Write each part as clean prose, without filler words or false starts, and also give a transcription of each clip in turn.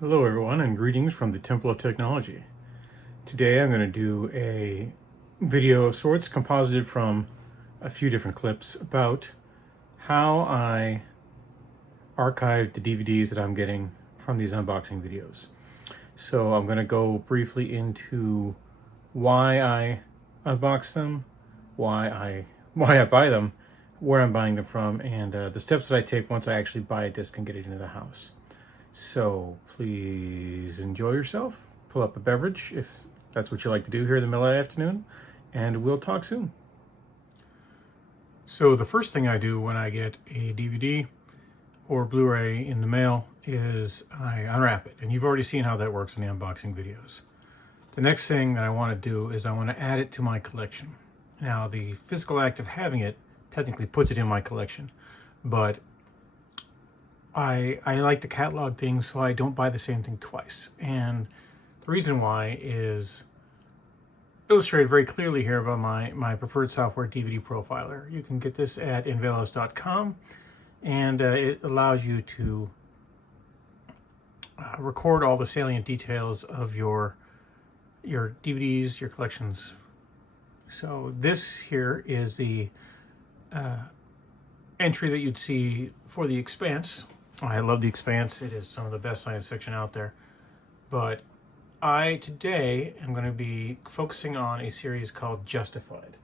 Hello everyone, and greetings from the Temple of Technology. Today I'm going to do a video of sorts composited from a few different clips about how I archive the DVDs that I'm getting from these unboxing videos. So I'm going to go briefly into why I unbox them, why I buy them, where I'm buying them from, and the steps that I take once I actually buy a disc and get it into the house. So please enjoy yourself, pull up a beverage if that's what you like to do here in the middle of the afternoon, and we'll talk soon. So the first thing I do when I get a DVD or Blu-ray in the mail is I unwrap it. And you've already seen how that works in the unboxing videos. The next thing that I want to do is I want to add it to my collection. Now the physical act of having it technically puts it in my collection, but I like to catalog things so I don't buy the same thing twice. And the reason why is illustrated very clearly here by my preferred software, DVD Profiler. You can get this at invelos.com, and it allows you to record all the salient details of your DVDs, your collections. So this here is the entry that you'd see for The Expanse. I love The Expanse. It is some of the best science fiction out there. But I today am going to be focusing on a series called Justified.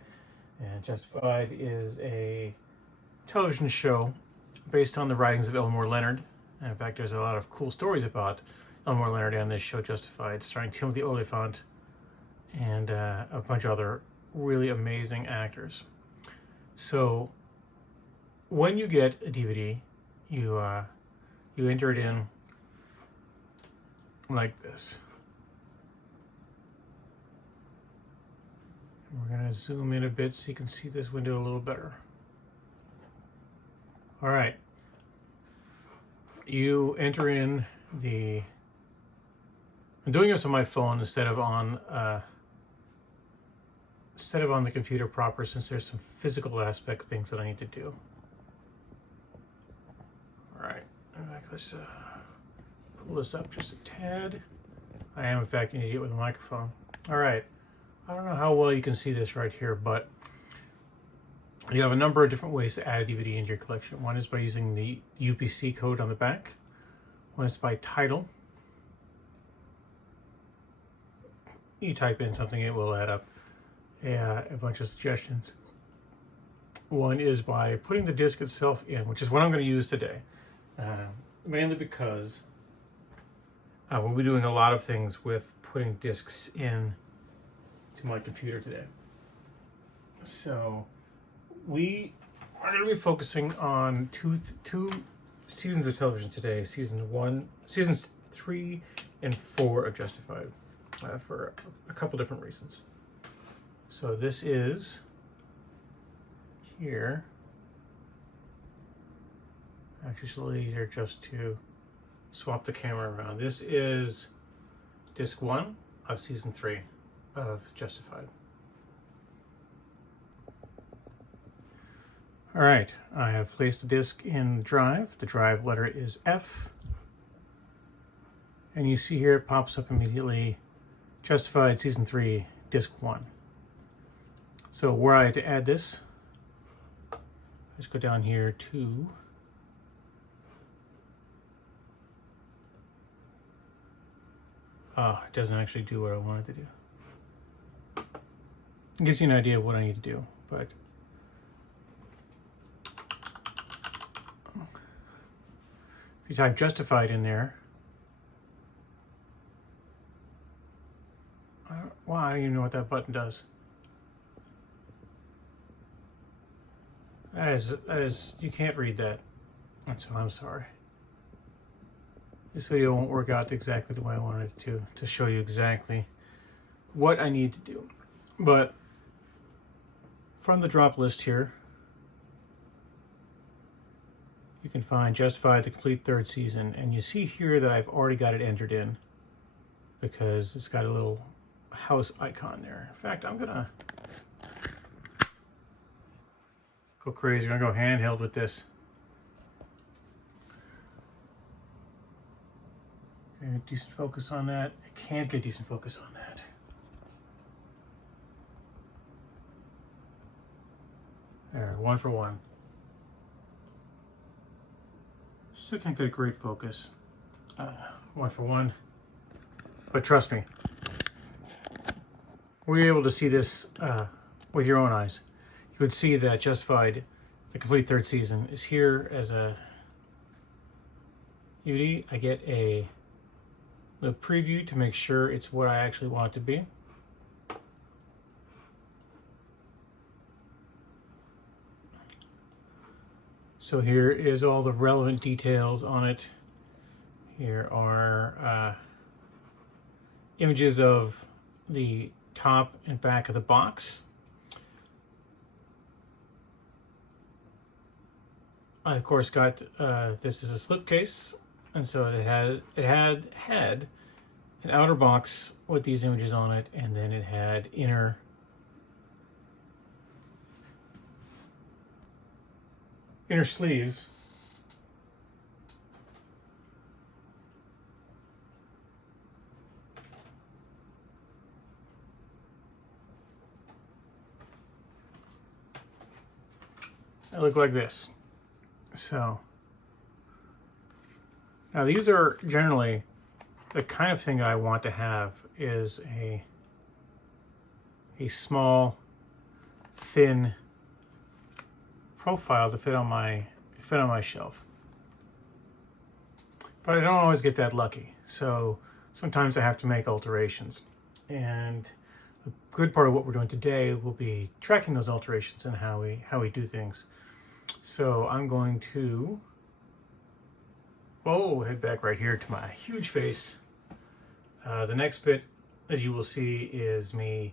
And Justified is a television show based on the writings of Elmore Leonard. And in fact, there's a lot of cool stories about Elmore Leonard and this show Justified, starring Timothy Olyphant and a bunch of other really amazing actors. So when you get a DVD, you enter it in like this. We're going to zoom in a bit so you can see this window a little better. All right. You enter in the... I'm doing this on my phone instead of on the computer proper, since there's some physical aspect things that I need to do. All right. In fact, let's pull this up just a tad. I am, in fact, an idiot with a microphone. All right. I don't know how well you can see this right here, but you have a number of different ways to add a DVD into your collection. One is by using the UPC code on the back. One is by title. You type in something, it will add up a bunch of suggestions. One is by putting the disc itself in, which is what I'm going to use today. Mainly because we'll be doing a lot of things with putting discs in to my computer today. So we are going to be focusing on two seasons of television today, seasons 3 and 4 of Justified, for a couple different reasons. So this is here. Actually, it's a little easier just to swap the camera around. This is disc 1 of season 3 of Justified. All right, I have placed the disc in the drive. The drive letter is F. And you see here it pops up immediately, Justified season 3, disc 1. So were I to add this, let's go down here to it doesn't actually do what I wanted to do. It gives you an idea of what I need to do, but if you type Justified in there, well, I don't even know what that button does. That is, you can't read that, and so I'm sorry. This video won't work out exactly the way I wanted it to show you exactly what I need to do. But from the drop list here, you can find Justified, the complete 3rd season. And you see here that I've already got it entered in because it's got a little house icon there. In fact, I'm going to go crazy. I'm going to go handheld with this. Get decent focus on that. I can't get decent focus on that. There, 1 for 1. Still can't get a great focus. 1 for 1. But trust me, were you able to see this with your own eyes, you would see that Justified, the complete 3rd season, is here as a UD. I get a little preview to make sure it's what I actually want it to be. So here is all the relevant details on it. Here are images of the top and back of the box. I of course got this is a slipcase, and so it had an outer box with these images on it, and then it had inner sleeves. They look like this. So now these are generally the kind of thing that I want to have, is a small, thin profile to fit on my shelf. But I don't always get that lucky, so sometimes I have to make alterations. And a good part of what we're doing today will be tracking those alterations and how we do things. So I'm going to head back right here to my huge face. The next bit that you will see is me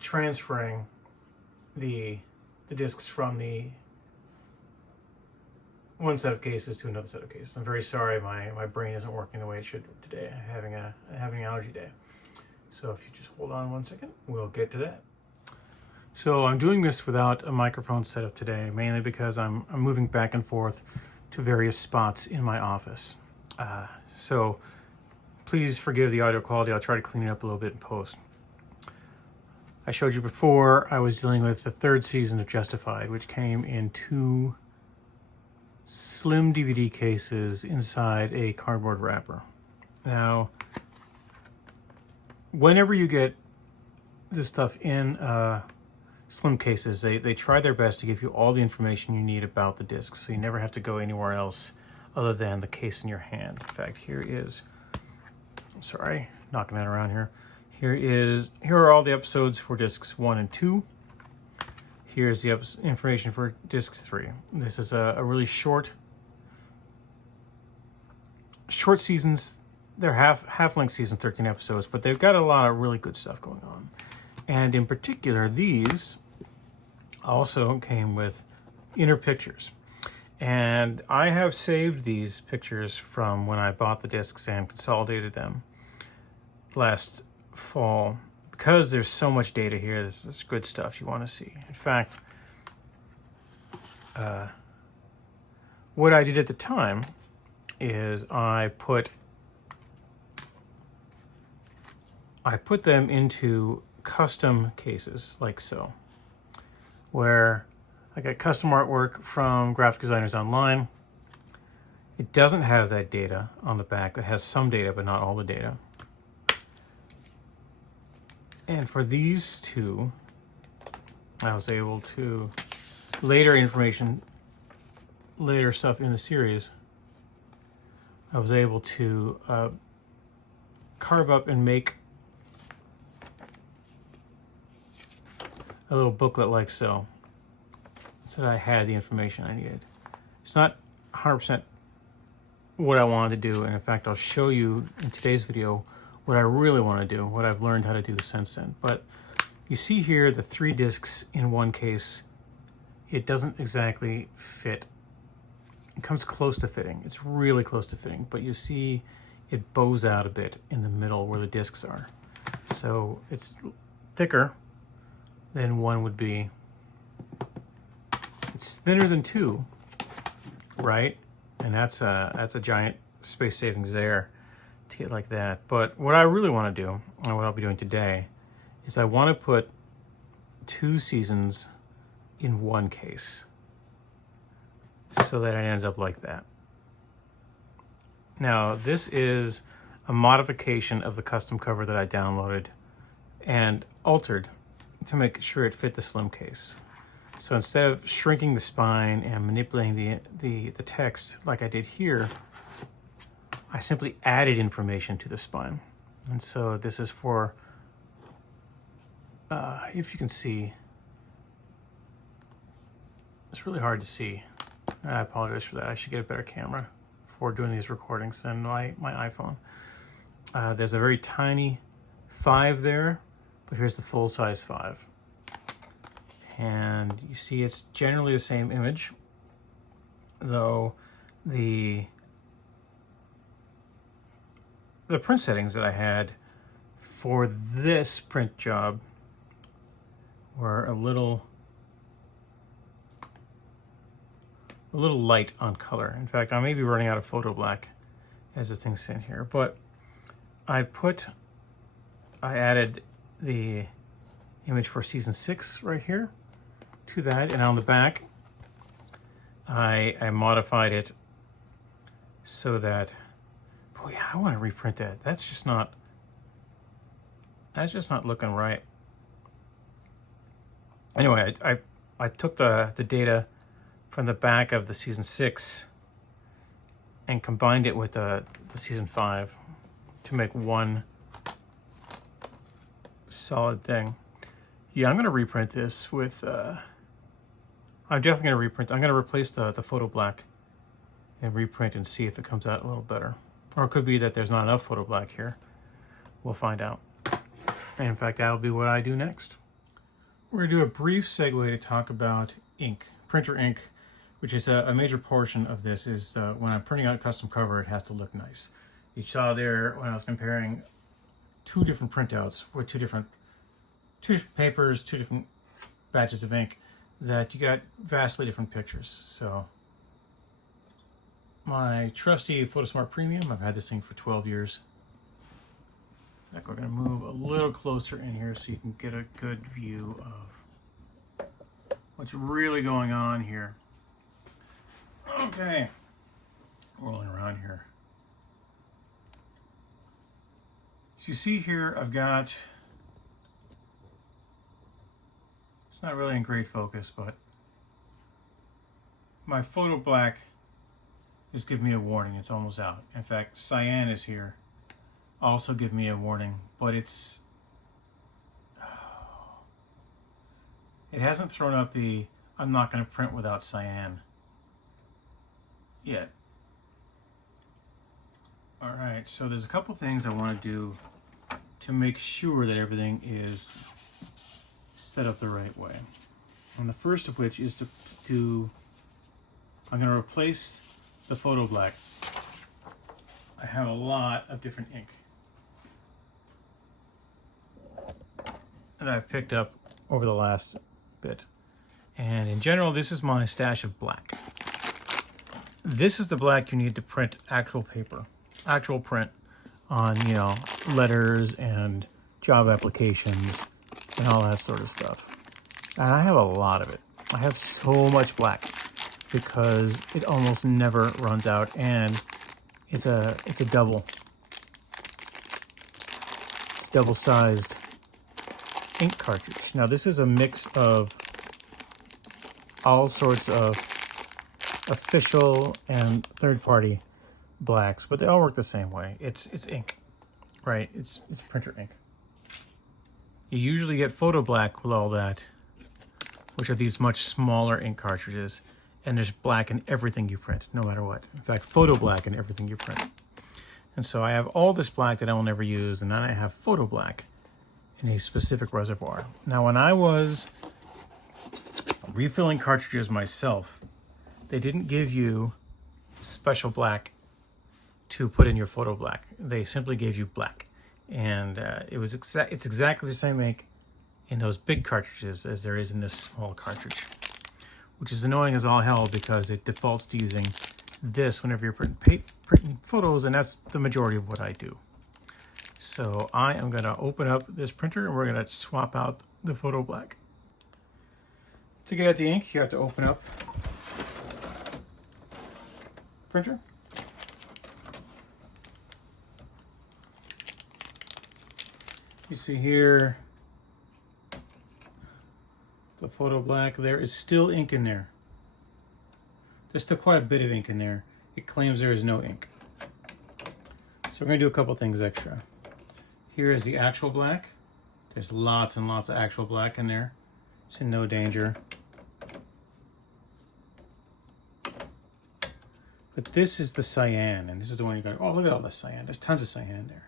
transferring the discs from the one set of cases to another set of cases. I'm very sorry my brain isn't working the way it should today. I'm having an allergy day. So if you just hold on 1 second, we'll get to that. So I'm doing this without a microphone set up today, mainly because I'm moving back and forth to various spots in my office. So please forgive the audio quality. I'll try to clean it up a little bit in post. I showed you before I was dealing with the 3rd season of Justified, which came in 2 slim DVD cases inside a cardboard wrapper. Now, whenever you get this stuff in slim cases, they try their best to give you all the information you need about the discs, so you never have to go anywhere else other than the case in your hand. In fact, here sorry, knocking that around here. Here are all the episodes for discs 1 and 2. Here's the information for disc 3. This is a really short seasons. They're half-length seasons, 13 episodes, but they've got a lot of really good stuff going on. And in particular, these also came with inner pictures. And I have saved these pictures from when I bought the discs and consolidated them last fall, because there's so much data here. This is good stuff you want to see. In fact, what I did at the time is I put them into custom cases, like so, where I got custom artwork from graphic designers online. It doesn't have that data on the back. It has some data, but not all the data. And for these two, I was able to, later stuff in the series, I was able to carve up and make a little booklet like so that I had the information I needed. It's not 100% what I wanted to do, and in fact I'll show you in today's video what I really want to do, what I've learned how to do since then. But you see here the 3 discs in one case. It doesn't exactly fit. It comes close to fitting. It's really close to fitting, but you see it bows out a bit in the middle where the discs are. So it's thicker than one would be. It's thinner than 2, right? And that's a giant space savings there to get like that. But what I really want to do, and what I'll be doing today, is I want to put 2 seasons in one case so that it ends up like that. Now, this is a modification of the custom cover that I downloaded and altered to make sure it fit the slim case. So instead of shrinking the spine and manipulating the text like I did here, I simply added information to the spine. And so this is for, if you can see, it's really hard to see. I apologize for that. I should get a better camera for doing these recordings than my iPhone. There's a very tiny 5 there, but here's the full-size 5. And you see it's generally the same image, though the print settings that I had for this print job were a little light on color. In fact, I may be running out of photo black as the thing's in here, but I added the image for season 6 right here to that, and on the back I modified it so that, boy, I want to reprint that. That's just not looking right. Anyway, I took the data from the back of the season 6 and combined it with the season 5 to make one solid thing. Yeah, I'm going to reprint this with, I'm definitely going to reprint. I'm going to replace the photo black and reprint and see if it comes out a little better. Or it could be that there's not enough photo black here. We'll find out. And in fact, that'll be what I do next. We're going to do a brief segue to talk about ink, printer ink, which is a major portion of this. Is when I'm printing out a custom cover, it has to look nice. You saw there when I was comparing 2 different printouts with two different papers, 2 different batches of ink, that you got vastly different pictures. So my trusty PhotoSmart Premium, I've had this thing for 12 years. We're going to move a little closer in here so you can get a good view of what's really going on here. Okay, rolling around here. So you see here, I've got, it's not really in great focus, but my photo black is giving me a warning. It's almost out. In fact, cyan is here. Also give me a warning, but it hasn't thrown up the I'm not going to print without cyan yet. All right, so there's a couple things I want to do to make sure that everything is set up the right way. And the first of which is I'm going to replace the photo black. I have a lot of different ink that I've picked up over the last bit. And in general, this is my stash of black. This is the black you need to print actual paper, actual print on, you know, letters and job applications and all that sort of stuff. And I have a lot of it. I have so much black because it almost never runs out, and it's a double-sized ink cartridge. Now this is a mix of all sorts of official and third-party blacks, but they all work the same way. It's ink, right? It's printer ink. You usually get photo black with all that, which are these much smaller ink cartridges, and there's black in everything you print, no matter what. In fact, photo black in everything you print. And so I have all this black that I will never use, and then I have photo black in a specific reservoir. Now, when I was refilling cartridges myself, they didn't give you special black to put in your photo black. They simply gave you black. And it's exactly the same ink in those big cartridges as there is in this small cartridge, which is annoying as all hell because it defaults to using this whenever you're printing photos, and that's the majority of what I do. So I am going to open up this printer and we're going to swap out the photo black. To get at the ink, you have to open up printer. You see here the photo black. There is still ink in there. There's still quite a bit of ink in there. It claims there is no ink. So we're going to do a couple things extra. Here is the actual black. There's lots and lots of actual black in there. It's in no danger. But this is the cyan, and this is the one you got. Oh, look at all the cyan. There's tons of cyan in there.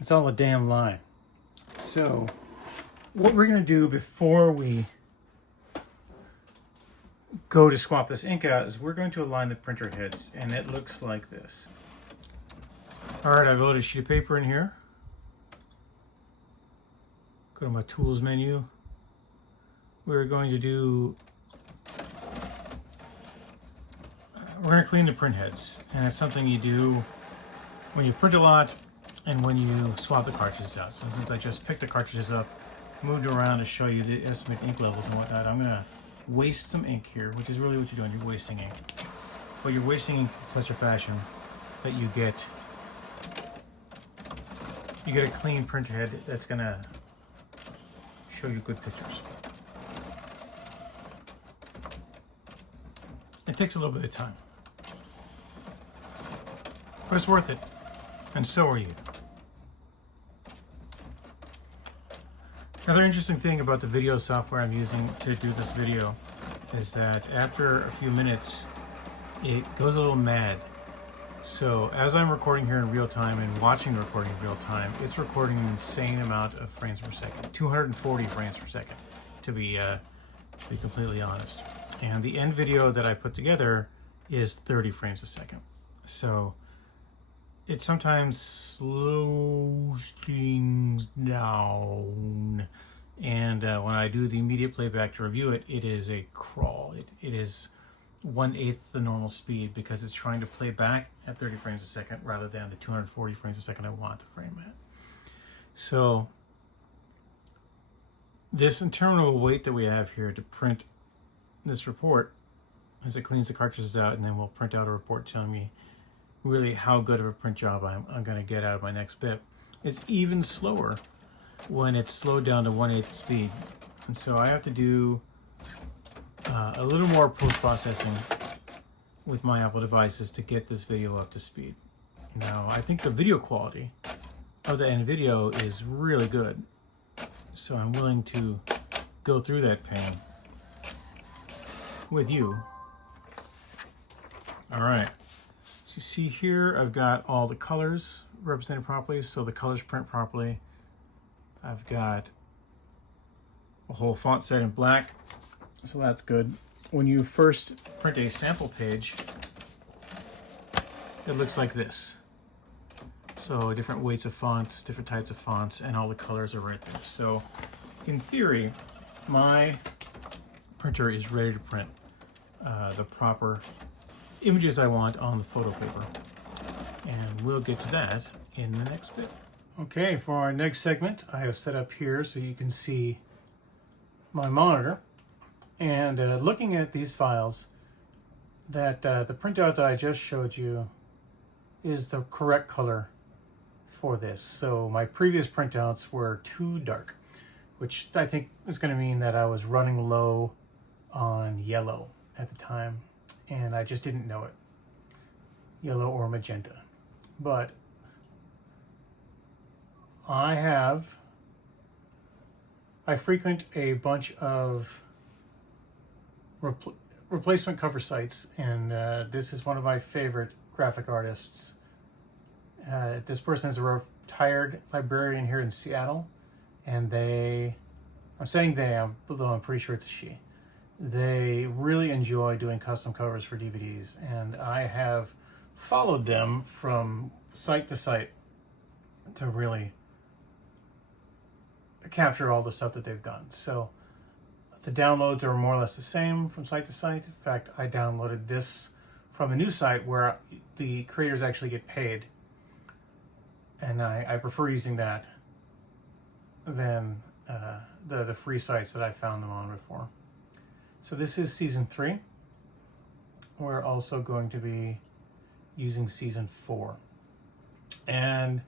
It's all a damn lie. So, what we're going to do before we go to swap this ink out is we're going to align the printer heads, and it looks like this. Alright, I've loaded a sheet of paper in here. Go to my tools menu. We're going to clean the print heads, and it's something you do when you print a lot and when you swap the cartridges out. So since I just picked the cartridges up, moved around to show you the estimate ink levels and whatnot, I'm going to waste some ink here, which is really what you're doing. You're wasting ink. But you're wasting ink in such a fashion that you get a clean printer head that's going to show you good pictures. It takes a little bit of time, but it's worth it, and so are you. Another interesting thing about the video software I'm using to do this video is that after a few minutes, it goes a little mad. So as I'm recording here in real time and watching the recording in real time, it's recording an insane amount of frames per second, 240 frames per second, to be completely honest. And the end video that I put together is 30 frames a second. So it sometimes slows things down. And when I do the immediate playback to review it, it is a crawl. It is 1/8 the normal speed because it's trying to play back at 30 frames a second rather than the 240 frames a second I want to frame at. So this interminable wait that we have here to print this report, as it cleans the cartridges out, and then we'll print out a report telling me really how good of a print job I'm going to get out of my next bit, is even slower when it's slowed down to 1/8 speed. And so I have to do a little more post-processing with my Apple devices to get this video up to speed. Now, I think the video quality of the end video is really good, so I'm willing to go through that pain with you. All right, so you see here I've got all the colors represented properly, so the colors print properly. I've got a whole font set in black, so that's good. When you first print a sample page, it looks like this. So different weights of fonts, different types of fonts, and all the colors are right there. So in theory, my printer is ready to print the proper images I want on the photo paper. And we'll get to that in the next bit. Okay, for our next segment, I have set up here so you can see my monitor. And looking at these files, that the printout that I just showed you is the correct color for this. So my previous printouts were too dark, which I think is going to mean that I was running low on yellow at the time, and I just didn't know it, yellow or magenta. But I frequent a bunch of replacement cover sites, and this is one of my favorite graphic artists. This person is a retired librarian here in Seattle, and I'm saying they, although I'm pretty sure it's a she, they really enjoy doing custom covers for DVDs, and I have followed them from site to site to really capture all the stuff that they've done. So the downloads are more or less the same from site to site. In fact, I downloaded this from a new site where the creators actually get paid. And I prefer using that than the free sites that I found them on before. So this is season 3. We're also going to be using season 4. And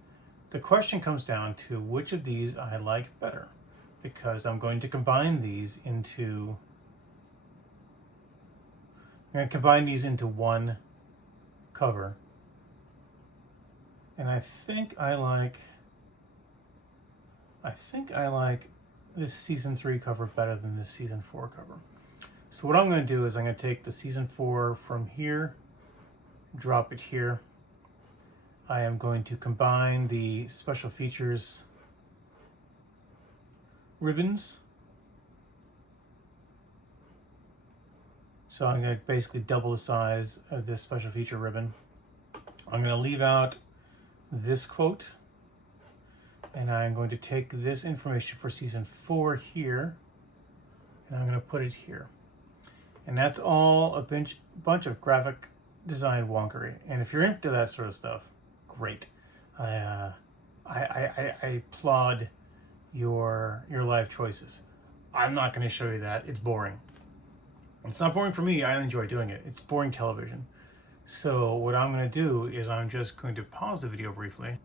the question comes down to which of these I like better, because I'm going to combine these into one cover. And I think I like this season 3 cover better than this season 4 cover. So what I'm going to do is I'm going to take the season 4 from here, drop it here. I am going to combine the special features ribbons. So I'm going to basically double the size of this special feature ribbon. I'm going to leave out this quote, and I'm going to take this information for season 4 here, and I'm going to put it here. And that's all a bunch of graphic design wonkery. And if you're into that sort of stuff, great. I applaud your life choices. I'm not going to show you that. It's boring. It's not boring for me. I enjoy doing it. It's boring television. So what I'm going to do is I'm just going to pause the video briefly.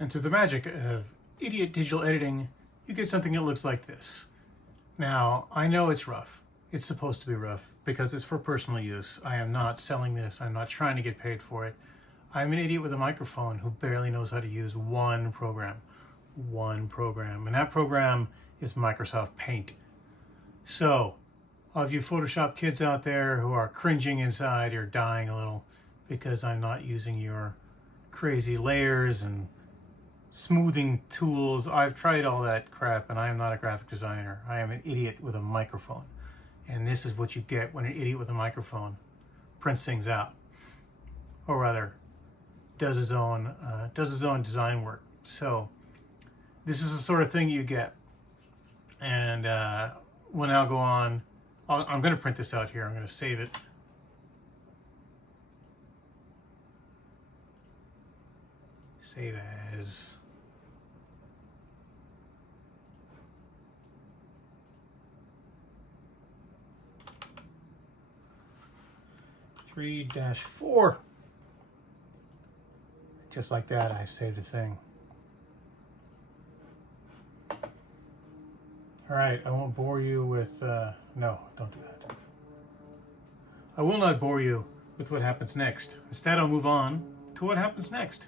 And through the magic of idiot digital editing, you get something that looks like this. Now, I know it's rough. It's supposed to be rough because it's for personal use. I am not selling this. I'm not trying to get paid for it. I'm an idiot with a microphone who barely knows how to use one program. And that program is Microsoft Paint. So, all of you Photoshop kids out there who are cringing inside, you're dying a little because I'm not using your crazy layers and smoothing tools. I've tried all that crap and I am not a graphic designer. I am an idiot with a microphone. And this is what you get when an idiot with a microphone prints things out. Or rather, does his own design work. So this is the sort of thing you get. And we'll now go on. I'm going to print this out here. I'm going to save it. Save as. -4. Just like that, I saved the thing. All right, I won't bore you with, no, don't do that. I will not bore you with what happens next. Instead, I'll move on to what happens next.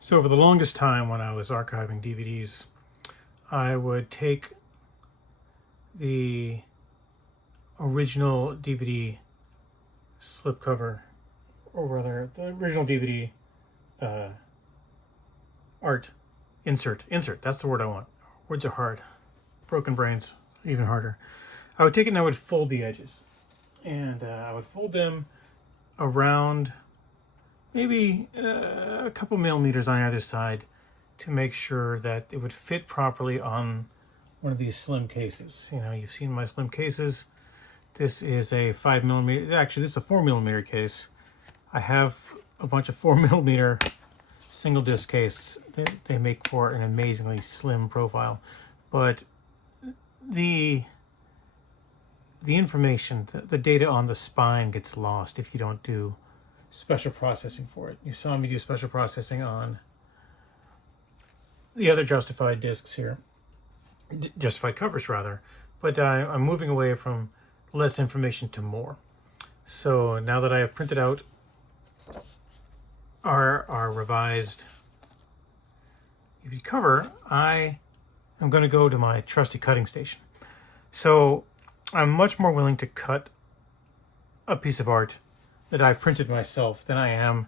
So for the longest time when I was archiving DVDs, I would take the original DVD slipcover, or rather, the original DVD art insert, that's the word I want. Words are hard. Broken brains, even harder. I would take it and I would fold the edges. And I would fold them around maybe a couple millimeters on either side to make sure that it would fit properly on one of these slim cases. You know, you've seen my slim cases. This is a 5mm, actually this is a 4mm case. I have a bunch of 4mm single disc case. They make for an amazingly slim profile. But the information, the data on the spine gets lost if you don't do special processing for it. You saw me do special processing on the other justified discs here. Justified covers rather. But I'm moving away from less information to more. So now that I have printed out our revised DVD cover, I am going to go to my trusty cutting station. So I'm much more willing to cut a piece of art that I printed myself than I am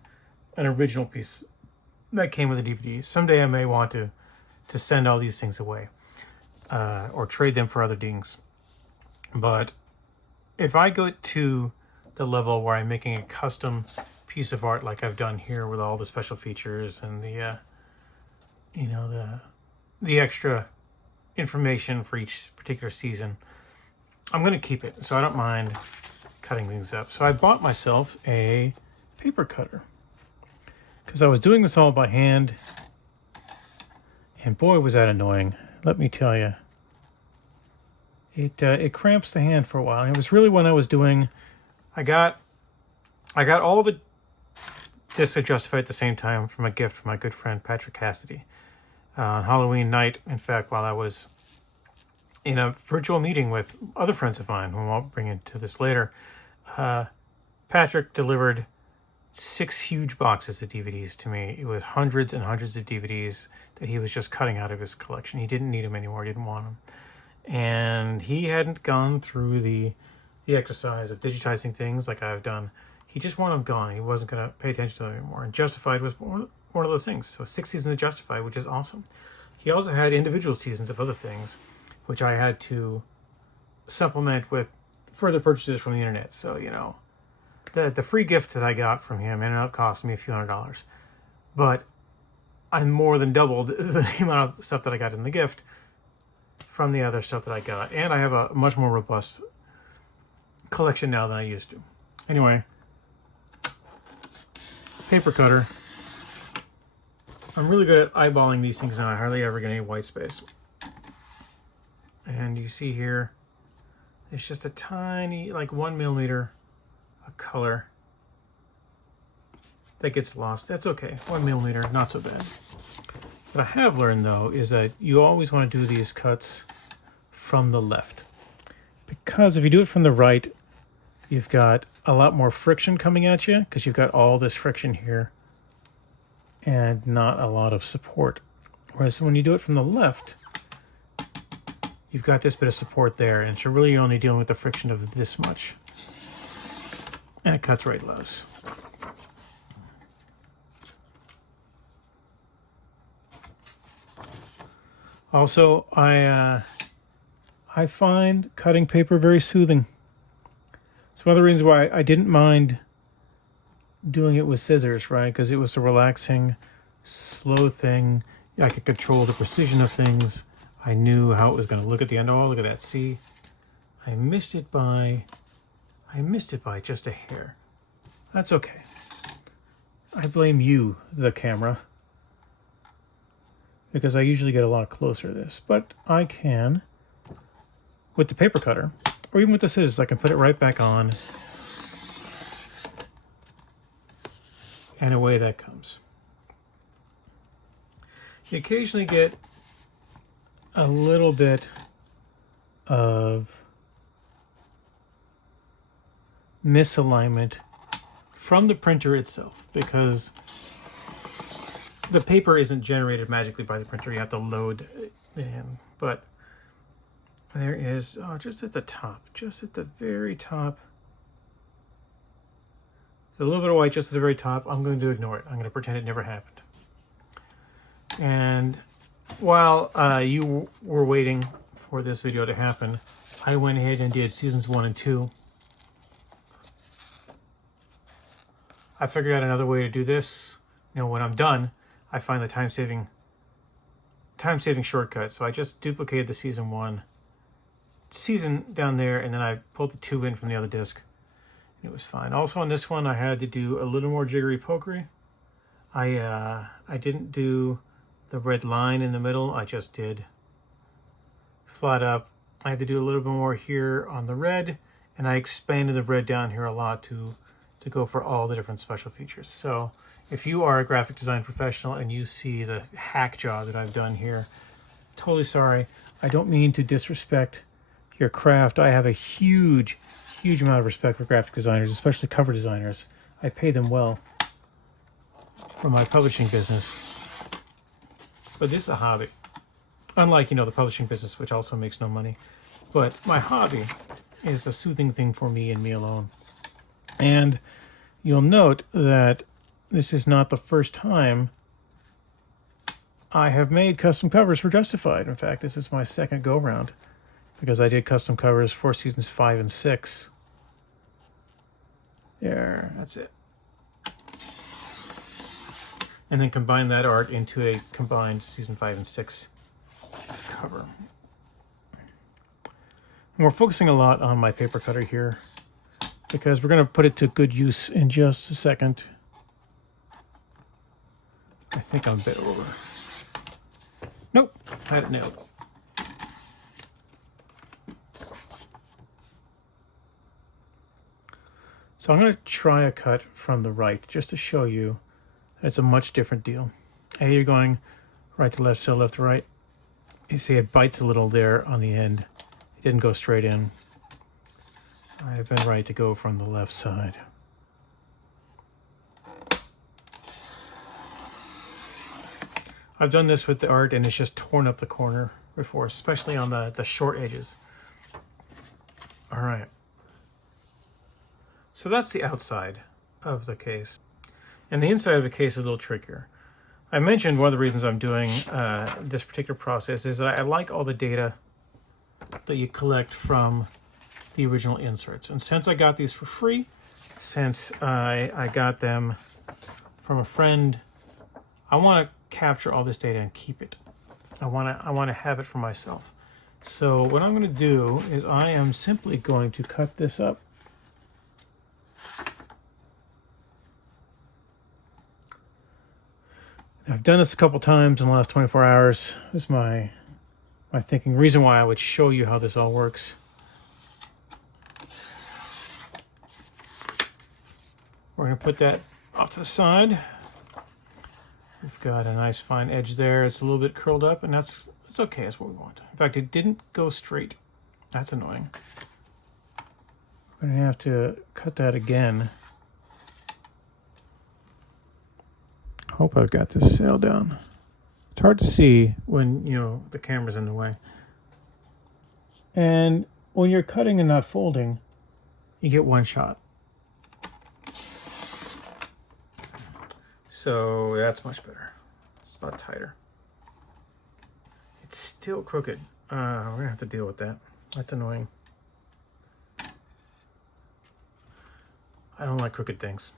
an original piece that came with a DVD. Someday I may want to send all these things away or trade them for other things. But if I go to the level where I'm making a custom piece of art like I've done here with all the special features and the the extra information for each particular season, I'm going to keep it. So I don't mind cutting things up. So I bought myself a paper cutter because I was doing this all by hand, and boy was that annoying. Let me tell you, it cramps the hand for a while. And it was really when I was doing, I got all the discs of Justify at the same time from a gift from my good friend Patrick Cassidy on Halloween night. In fact, while I was in a virtual meeting with other friends of mine, who I'll bring into this later, Patrick delivered 6 huge boxes of DVDs to me. It was hundreds and hundreds of DVDs that he was just cutting out of his collection. He didn't need them anymore. He didn't want them. And he hadn't gone through the exercise of digitizing things like I've done. He just wanted them gone. He wasn't going to pay attention to them anymore. And Justified was one of those things. So 6 seasons of Justified, which is awesome. He also had individual seasons of other things, which I had to supplement with further purchases from the internet. So, you know, the free gift that I got from him ended up costing me a few $100s. But I more than doubled the amount of stuff that I got in the gift from the other stuff that I got. And I have a much more robust collection now than I used to. Anyway, paper cutter. I'm really good at eyeballing these things now. I hardly ever get any white space. And you see here, it's just a tiny, like 1 millimeter of color that gets lost. That's okay. 1 millimeter, not so bad. What I have learned, though, is that you always want to do these cuts from the left. Because if you do it from the right, you've got a lot more friction coming at you, because you've got all this friction here and not a lot of support. Whereas when you do it from the left, you've got this bit of support there, and so really you're only dealing with the friction of this much. And it cuts right loose. Also, I find cutting paper very soothing. It's one of the reasons why I didn't mind doing it with scissors, right? Because it was a relaxing, slow thing. I could control the precision of things. I knew how it was going to look at the end. Oh, look at that. See? I missed it by just a hair. That's okay. I blame you, the camera, because I usually get a lot closer to this. But I can, with the paper cutter, or even with the scissors, I can put it right back on, and away that comes. You occasionally get a little bit of misalignment from the printer itself, because the paper isn't generated magically by the printer. You have to load it in. But there is, just at the top, just at the very top, a little bit of white just at the very top. I'm going to ignore it. I'm going to pretend it never happened. And while you were waiting for this video to happen, I went ahead and did seasons 1 and 2. I figured out another way to do this. You know, when I'm done, I find the time-saving shortcut. So I just duplicated the season 1 season down there, and then I pulled the 2 in from the other disc. And it was fine. Also on this one, I had to do a little more jiggery pokery. I didn't do the red line in the middle. I just did flat up. I had to do a little bit more here on the red, and I expanded the red down here a lot to go for all the different special features. So if you are a graphic design professional and you see the hack job that I've done here, totally sorry. I don't mean to disrespect your craft. I have a huge amount of respect for graphic designers, especially cover designers. I pay them well for my publishing business. But this is a hobby. Unlike, you know, the publishing business, which also makes no money. But my hobby is a soothing thing for me and me alone. And you'll note that this is not the first time I have made custom covers for Justified. In fact, this is my second go-round, because I did custom covers for seasons 5 and 6. There, that's it. And then combine that art into a combined season 5 and 6 cover. And we're focusing a lot on my paper cutter here, because we're going to put it to good use in just a second. I think I'm a bit over. Nope, I had it nailed. So I'm going to try a cut from the right just to show you it's a much different deal. You're going right to left, so left to right. You see it bites a little there on the end. It didn't go straight in. I've been right to go from the left side. I've done this with the art and it's just torn up the corner before, especially on the short edges. All right. So that's the outside of the case. And the inside of the case is a little trickier. I mentioned one of the reasons I'm doing this particular process is that I like all the data that you collect from the original inserts. And since I got these for free, since I got them from a friend, I want to capture all this data and keep it. I want to have it for myself. So what I'm going to do is I am simply going to cut this up. I've done this a couple times in the last 24 hours. This is my thinking. Reason why I would show you how this all works. We're going to put that off to the side. We've got a nice fine edge there. It's a little bit curled up, and it's okay. That's what we want. In fact, it didn't go straight. That's annoying. I'm going to have to cut that again. Hope I've got this sail down. It's hard to see when, the camera's in the way. And when you're cutting and not folding, you get one shot. So that's much better. It's a lot tighter. It's still crooked. We're gonna have to deal with that. That's annoying. I don't like crooked things.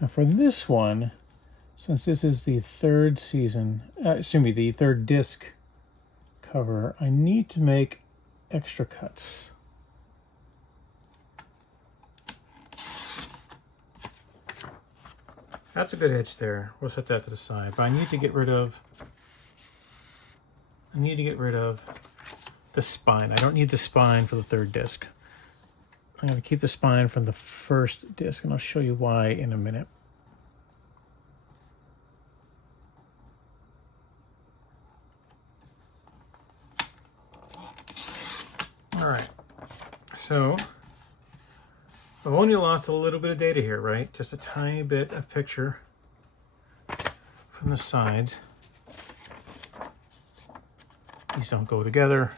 Now for this one, since this is the third season, the third disc cover, I need to make extra cuts. That's a good edge there. We'll set that to the side. But I need to get rid of the spine. I don't need the spine for the third disc. I'm going to keep the spine from the first disc, and I'll show you why in a minute. All right, so I've only lost a little bit of data here, right? Just a tiny bit of picture from the sides. These don't go together.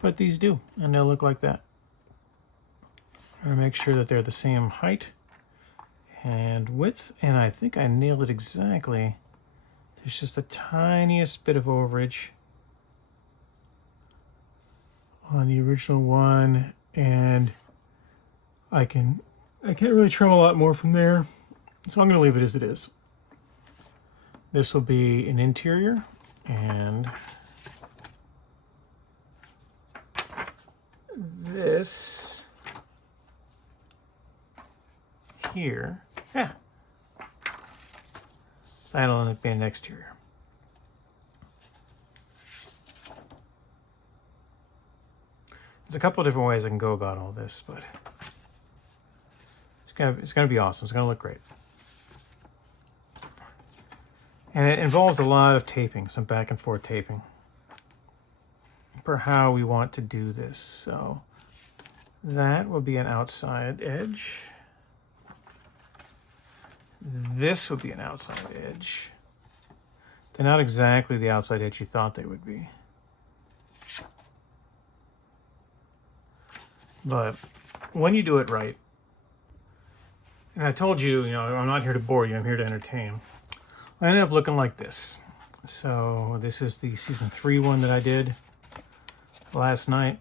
But these do, and they'll look like that. I'm going to make sure that they're the same height and width, and I think I nailed it exactly. There's just the tiniest bit of overage on the original one, and I can't really trim a lot more from there, so I'm going to leave it as it is. This will be an interior, and this here, that'll end up being an exterior. There's a couple of different ways I can go about all this, but it's gonna be awesome. It's gonna look great. And it involves a lot of taping, some back and forth taping for how we want to do this. So that will be an outside edge. This would be an outside edge. They're not exactly the outside edge you thought they would be. But when you do it right, and I told you, I'm not here to bore you, I'm here to entertain. I ended up looking like this. So this is the season 3 one that I did last night.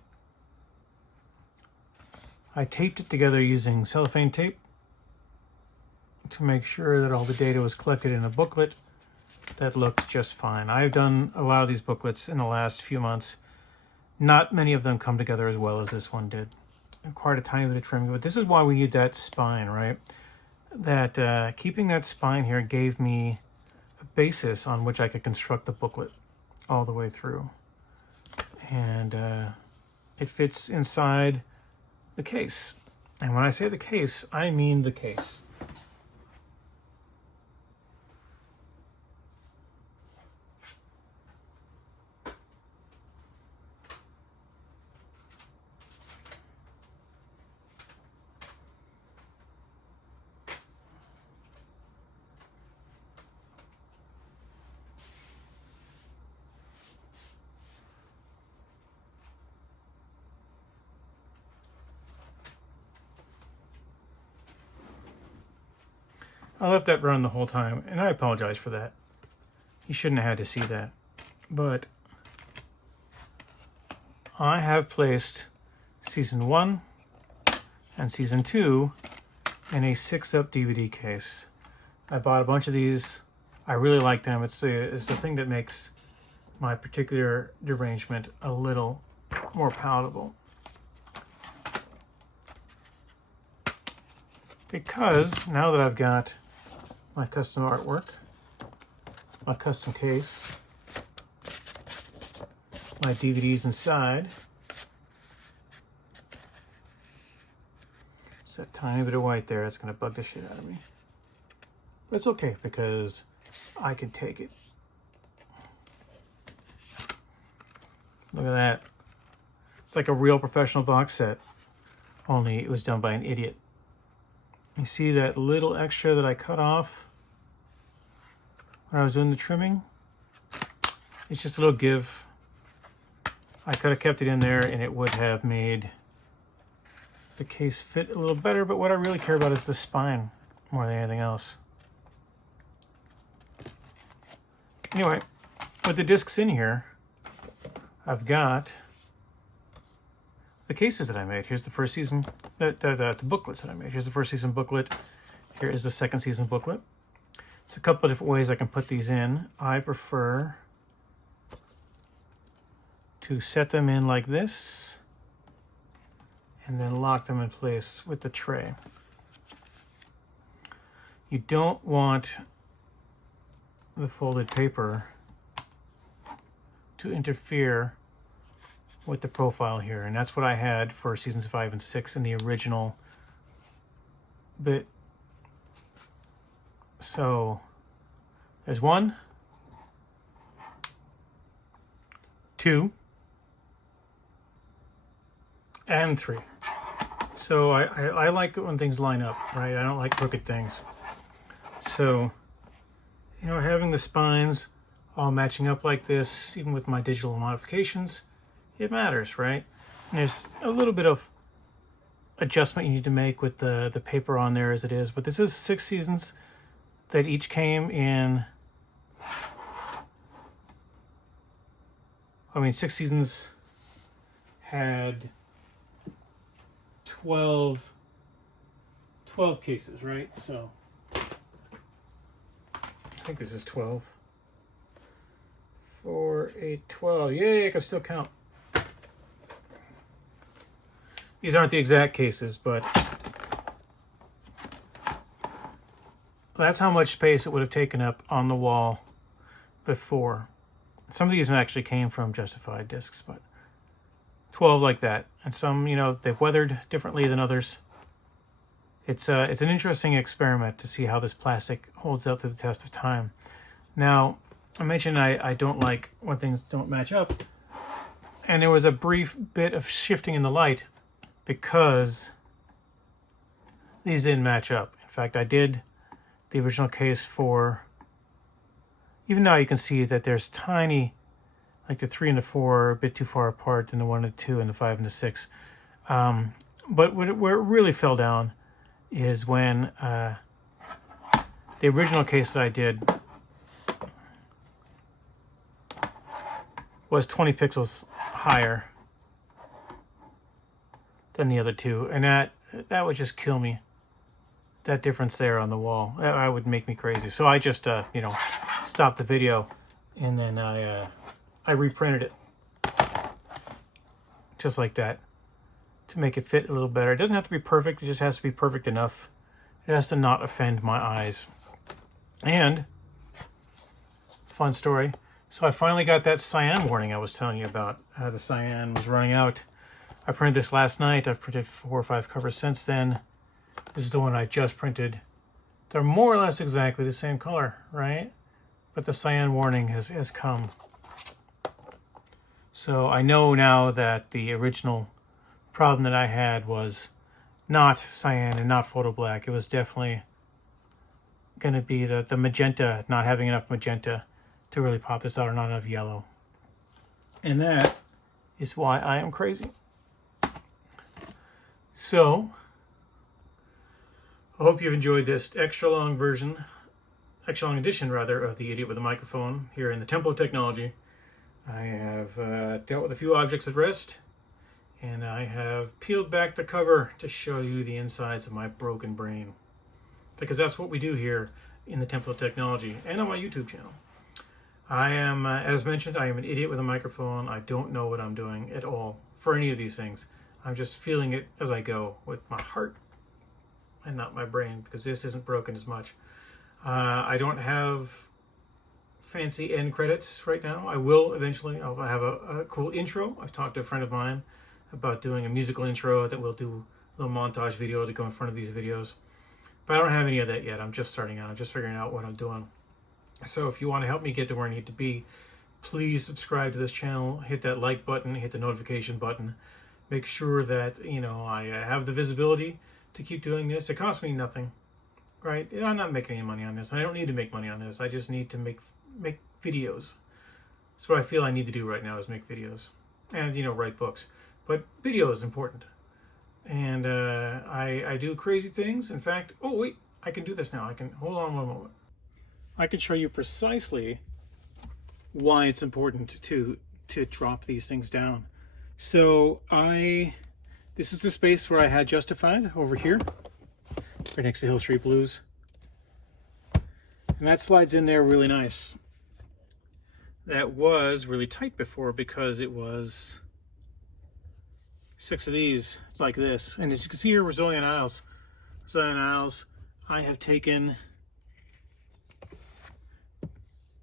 I taped it together using cellophane tape, to make sure that all the data was collected in a booklet that looked just fine. I've done a lot of these booklets in the last few months. Not many of them come together as well as this one did. Required a tiny bit of trimming, but this is why we need that spine, right? That keeping that spine here gave me a basis on which I could construct the booklet all the way through. And it fits inside the case. And when I say the case, I mean the case. I left that run the whole time, and I apologize for that. You shouldn't have had to see that. But I have placed Season 1 and Season 2 in a 6-up DVD case. I bought a bunch of these. I really like them. It's the thing that makes my particular derangement a little more palatable. Because now that I've got my custom artwork, my custom case, my DVDs inside, just that tiny bit of white there, it's going to bug the shit out of me. But it's okay because I can take it. Look at that. It's like a real professional box set, only it was done by an idiot. You see that little extra that I cut off when I was doing the trimming? It's just a little give. I could have kept it in there and it would have made the case fit a little better, but what I really care about is the spine more than anything else. Anyway, with the discs in here, I've got the cases that I made. Here's the first season, the booklets that I made. Here's the first season booklet. Here is the second season booklet. It's a couple of different ways I can put these in. I prefer to set them in like this and then lock them in place with the tray. You don't want the folded paper to interfere with the profile here, and that's what I had for seasons 5 and 6 in the original bit. So there's 1, 2, and 3. So I like it when things line up, right? I don't like crooked things. So, you know, having the spines all matching up like this, even with my digital modifications, it matters, right? And there's a little bit of adjustment you need to make with the paper on there as it is, but this is 6 seasons that each came in, 6 seasons had 12 cases, right? So I think this is 12. 4, 8, 12. Yay, I can still count. These aren't the exact cases, but that's how much space it would have taken up on the wall before. Some of these actually came from Justified discs, but 12 like that. And some, you know, they've weathered differently than others. It's an interesting experiment to see how this plastic holds up to the test of time. Now, I mentioned I don't like when things don't match up. And there was a brief bit of shifting in the light because these didn't match up. In fact, I did the original case for, even now you can see that there's tiny, like the 3 and the 4 are a bit too far apart than the 1 and the 2 and the 5 and the 6. But where it really fell down is when the original case that I did was 20 pixels higher than the other two, and that would just kill me. that difference there on the wall. That would make me crazy. So I just, you know, stopped the video, and then I reprinted it just like that to make it fit a little better. It doesn't have to be perfect. It just has to be perfect enough. It has to not offend my eyes. And fun story. So I finally got that cyan warning I was telling you about. The cyan was running out. I printed this last night. I've printed 4 or 5 covers since then. This is the one I just printed. They're more or less exactly the same color, right? But the cyan warning has come. So I know now that the original problem that I had was not cyan and not photo black. It was definitely going to be the magenta, not having enough magenta to really pop this out, or not enough yellow. And that is why I am crazy. So I hope you've enjoyed this extra long edition of The Idiot with a Microphone here in the Temple of Technology. I have dealt with a few objects at rest, and I have peeled back the cover to show you the insides of my broken brain. Because that's what we do here in the Temple of Technology and on my YouTube channel. I am, as mentioned, I am an idiot with a microphone. I don't know what I'm doing at all for any of these things. I'm just feeling it as I go with my heart and not my brain, because this isn't broken as much. I don't have fancy end credits right now. I will eventually. I'll have a cool intro. I've talked to a friend of mine about doing a musical intro that we'll do a little montage video to go in front of these videos. But I don't have any of that yet. I'm just starting out. I'm just figuring out what I'm doing. So if you want to help me get to where I need to be, please subscribe to this channel, hit that like button, hit the notification button. Make sure that, you know, I have the visibility to keep doing this. It costs me nothing, right? I'm not making any money on this. I don't need to make money on this. I just need to make videos. That's what I feel I need to do right now, is make videos and, you know, write books. But video is important. And I do crazy things. In fact, oh wait, I can do this now. I can, hold on one moment. I can show you precisely why it's important to drop these things down. So this is the space where I had Justified over here, right next to Hill Street Blues. And that slides in there really nice. That was really tight before because it was 6 of these like this. And as you can see here, Resilient Isles. I have taken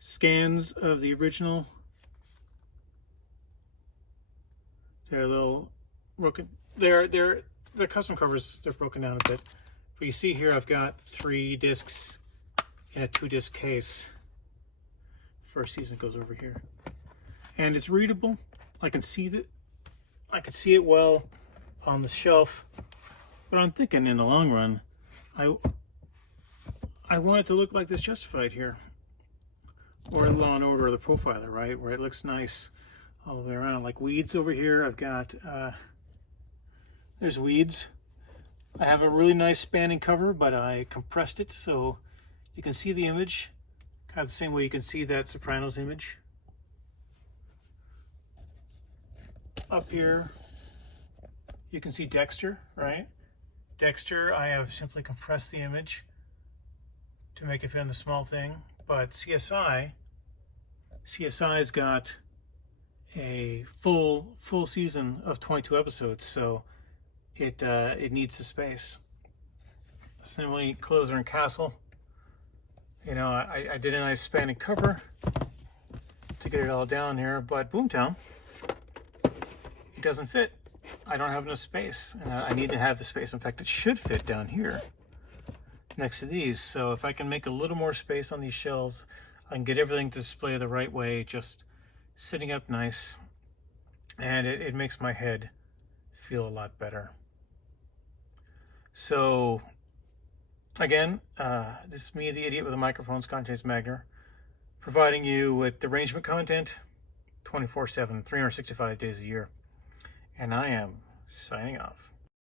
scans of the original. They're a little broken. The custom covers, they're broken down a bit. But you see here, I've got 3 discs in a 2-disc case. First season goes over here, and it's readable. I can see it well on the shelf. But I'm thinking, in the long run, I want it to look like this Justified here, or in Law and Order, the Profiler, right, where it looks nice all the way around. Like Weeds over here, I've got there's Weeds. I have a really nice spanning cover, but I compressed it so you can see the image kind of the same way you can see that Sopranos image. Up here you can see Dexter, right? Dexter, I have simply compressed the image to make it fit in the small thing. But CSI's got a full season of 22 episodes, so it needs the space. Similarly, Closer and Castle. You know, I did a nice spanning cover to get it all down here, but Boomtown, it doesn't fit. I don't have enough space, and I need to have the space. In fact, it should fit down here next to these. So if I can make a little more space on these shelves, I can get everything to display the right way, just sitting up nice, and it makes my head feel a lot better. So again, this is me, the idiot with a microphone's Contains Magner, providing you with derangement content 24/7, 365 days a year. And I am signing off.